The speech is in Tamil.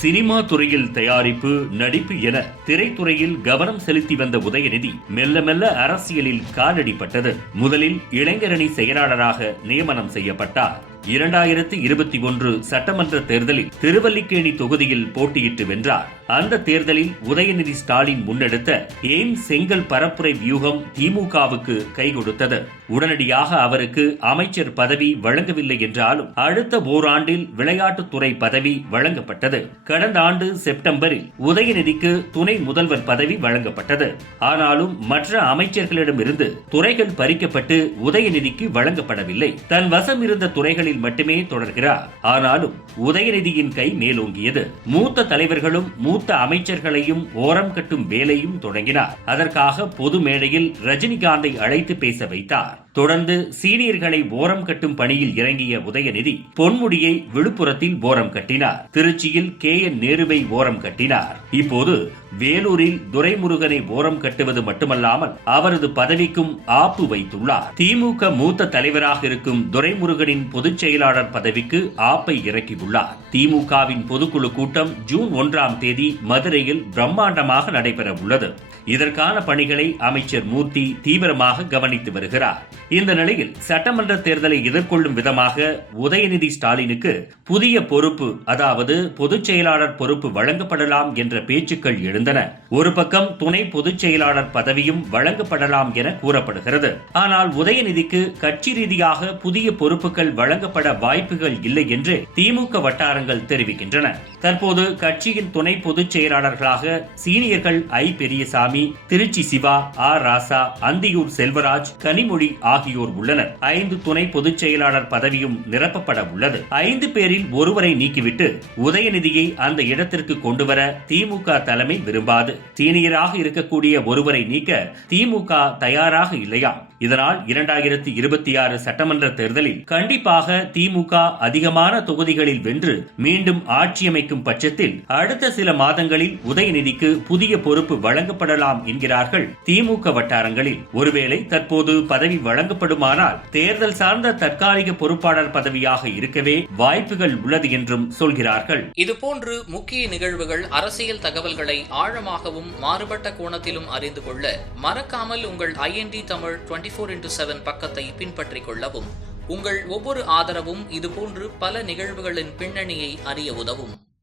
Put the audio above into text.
சினிமா துறையில் தயாரிப்பு, நடிப்பு என திரைத்துறையில் கவனம் செலுத்தி வந்த உதயநிதி மெல்ல மெல்ல அரசியலில் காலடிப்பட்டது. முதலில் இளைஞரணி செயலாளராக நியமனம் செய்யப்பட்டார். 2021 சட்டமன்ற தேர்தலில் திருவல்லிக்கேணி தொகுதியில் போட்டியிட்டு வென்றார். அந்த தேர்தலில் உதயநிதி ஸ்டாலின் முன்னெடுத்த எய்ம்ஸ் செங்கல் பரப்புரை வியூகம் திமுகவுக்கு கை கொடுத்தது. உடனடியாக அவருக்கு அமைச்சர் பதவி வழங்கவில்லை என்றாலும் அடுத்த ஓராண்டில் விளையாட்டுத்துறை பதவி வழங்கப்பட்டது. கடந்த ஆண்டு செப்டம்பரில் உதயநிதிக்கு துணை முதல்வர் பதவி வழங்கப்பட்டது. ஆனாலும் மற்ற அமைச்சர்களிடமிருந்து துறைகள் பறிக்கப்பட்டு உதயநிதிக்கு வழங்கப்படவில்லை. தன் வசம் இருந்த துறைகளில் மட்டுமே தொடர்கிறார். ஆனாலும் உதயநிதியின் கை மேலோங்கியது. மூத்த தலைவர்களும் மூத்த அமைச்சர்களையும் ஓரம் கட்டும் வேலையும் தொடங்கினார். அதற்காக பொது மேடையில் ரஜினிகாந்தை அழைத்து பேச வைத்தார். தொடர்ந்து சீனியர்களை ஓரம் கட்டும் பணியில் இறங்கிய உதயநிதி பொன்முடியை விழுப்புரத்தில் ஓரம் கட்டினார். திருச்சியில் KN நேருவை ஓரம் கட்டினார். இப்போது வேலூரில் துரைமுருகனை ஓரம் கட்டுவது மட்டுமல்லாமல் அவரது பதவிக்கும் ஆப்பு வைத்துள்ளார். திமுக மூத்த தலைவராக இருக்கும் துரைமுருகனின் பொதுச் செயலாளர் பதவிக்கு ஆப்பை இறக்கியுள்ளார். திமுகவின் பொதுக்குழு கூட்டம் ஜூன் 1ஆம் தேதி மதுரையில் பிரம்மாண்டமாக நடைபெற உள்ளது. இதற்கான பணிகளை அமைச்சர் மூர்த்தி தீவிரமாக கவனித்து வருகிறார். இந்த நிலையில் சட்டமன்ற தேர்தலை எதிர்கொள்ளும் விதமாக உதயநிதி ஸ்டாலினுக்கு புதிய பொறுப்பு, அதாவது பொதுச் செயலாளர் பொறுப்பு வழங்கப்படலாம் என்ற பேச்சுக்கள் எழுந்தன. ஒரு பக்கம் துணை பொதுச் செயலாளர் பதவியும் வழங்கப்படலாம் என கூறப்படுகிறது. ஆனால் உதயநிதிக்கு கட்சி ரீதியாக புதிய பொறுப்புகள் வழங்கப்பட வாய்ப்புகள் இல்லை என்று திமுக வட்டாரங்கள் தெரிவிக்கின்றன. தற்போது கட்சியின் துணை பொதுச் செயலாளர்களாக சீனியர்கள் பெரியசாமி, திருச்சி சிவா, ராசா, அந்தியூர் செல்வராஜ், கனிமொழி ஆகியோர் உள்ளனர். 5 துணை பொதுச் செயலாளர் பதவியும் நிரப்பப்பட உள்ளது. 5 பேரில் ஒருவரை நீக்கிவிட்டு உதயநிதியை அந்த இடத்திற்கு கொண்டுவர திமுக தலைமை விரும்பாது. சீனியராக இருக்கக்கூடிய ஒருவரை நீக்க திமுக தயாராக இல்லையா? இதனால் 2026 சட்டமன்ற தேர்தலில் கண்டிப்பாக திமுக அதிகமான தொகுதிகளில் வென்று மீண்டும் ஆட்சி அமைக்கும் பட்சத்தில் அடுத்த சில மாதங்களில் உதயநிதிக்கு புதிய பொறுப்பு வழங்கப்படலாம் என்கிறார்கள் திமுக வட்டாரங்களில். ஒருவேளை தற்போது பதவி வழங்கப்படுமானால் தேர்தல் சார்ந்த தற்காலிக பொறுப்பாளர் பதவியாக இருக்கவே வாய்ப்புகள் உள்ளது என்றும் சொல்கிறார்கள். இதுபோன்று முக்கிய நிகழ்வுகள், அரசியல் தகவல்களை ஆழமாகவும் மாறுபட்ட கோணத்திலும் அறிந்து கொள்ள மறக்காமல் உங்கள் IND தமிழ் 24x7 பக்கத்தை பின்பற்றிக் கொள்ளவும். உங்கள் ஒவ்வொரு ஆதரவும் இதுபோன்று பல நிகழ்வுகளின் பின்னணியை அறிய உதவும்.